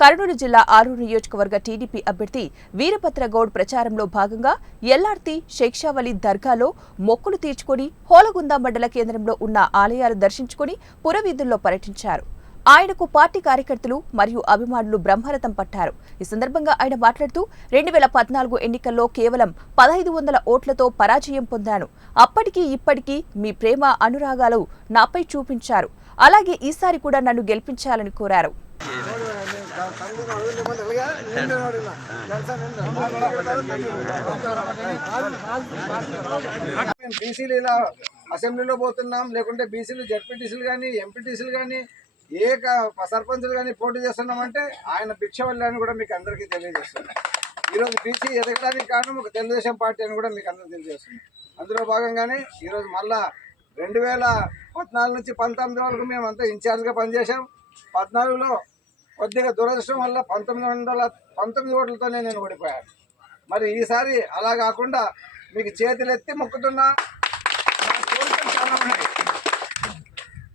కర్నూలు జిల్లా ఆరూరు నియోజకవర్గ టీడీపీ అభ్యర్థి వీరభద్రగౌడ్ ప్రచారంలో భాగంగా ఎల్లార్తి షేక్షావలి దర్గాలో మొక్కులు తీర్చుకుని హోలగుంద మండల కేంద్రంలో ఉన్న ఆలయాలు దర్శించుకుని పురవీధుల్లో పర్యటించారు. ఆయనకు పార్టీ కార్యకర్తలు మరియు అభిమానులు బ్రహ్మరథం పట్టారు. ఈ సందర్భంగా ఆయన మాట్లాడుతూ 2014 ఎన్నికల్లో కేవలం 1500 ఓట్లతో పరాజయం పొందాను. అప్పటికీ ఇప్పటికీ మీ ప్రేమ అనురాగాలు నాపై చూపించారు. అలాగే ఈసారి కూడా నన్ను గెలిపించాలని కోరారు. బీసీలు అసెంబ్లీలో పోతున్నాం, లేకుంటే బీసీలు జడ్పీటీసీలు కానీ ఎంపీటీసీలు కానీ ఏ సర్పంచులు కానీ పోటీ చేస్తున్నామంటే ఆయన భిక్ష వల్లని కూడా మీకు అందరికీ తెలియజేస్తున్నాం. ఈరోజు బీసీ ఎదగడానికి కారణం ఒక తెలుగుదేశం పార్టీ అని కూడా మీకు అందరికీ తెలియజేస్తున్నాం. అందులో భాగంగానే ఈరోజు మళ్ళా 2014 నుంచి 19 వరకు మేము అంతా ఇన్ఛార్జ్గా పనిచేసాం. 14లో కొద్దిగా దురదృష్టం వల్ల 1919 ఓట్లతోనే నేను ఓడిపోయాను. మరి ఈసారి అలా కాకుండా మీకు చేతులెత్తి మొక్కుతున్నా.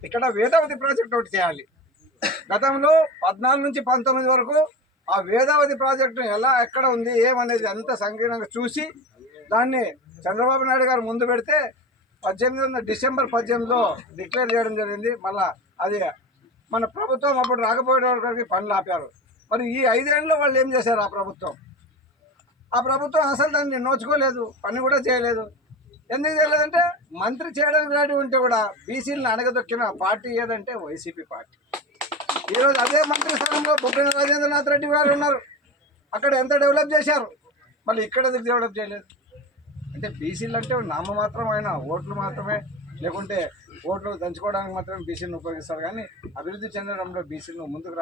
ఇక్కడ వేదావతి ప్రాజెక్ట్ ఒకటి చేయాలి. గతంలో 14 నుంచి 19 వరకు ఆ వేదావతి ప్రాజెక్టు ఎలా ఎక్కడ ఉంది ఏమనేది అంత సంకీర్ణంగా చూసి దాన్ని చంద్రబాబు నాయుడు గారు ముందు పెడితే డిసెంబర్ 18లో డిక్లేర్ చేయడం జరిగింది. మళ్ళీ అది మన ప్రభుత్వం అప్పుడు రాకపోయే వరకు పనులు ఆపారు. మరి ఈ 5 ఏళ్ళలో వాళ్ళు ఏం చేశారు? ఆ ప్రభుత్వం అసలు దాన్ని నోచుకోలేదు, పని కూడా చేయలేదు. ఎందుకు చేయలేదంటే మంత్రి చేయడానికి రెడీ ఉంటే కూడా బీసీలను అణగదొక్కిన పార్టీ ఏదంటే వైసీపీ పార్టీ. ఈరోజు అదే మంత్రి స్థానంలో బొబ్బిన రాజేంద్రనాథ్ రెడ్డి గారు ఉన్నారు. అక్కడ ఎంత డెవలప్ చేశారు, మళ్ళీ ఇక్కడ ఎందుకు డెవలప్ చేయలేదు? అంటే బీసీలు అంటే నామమాత్రమైన ఓట్లు మాత్రమే, లేకుంటే ఓట్లు దంచుకోవడానికి మాత్రమే బీసీలను ఉపయోగిస్తారు. కానీ అభివృద్ధి చెందడంలో బీసీలను ముందుకు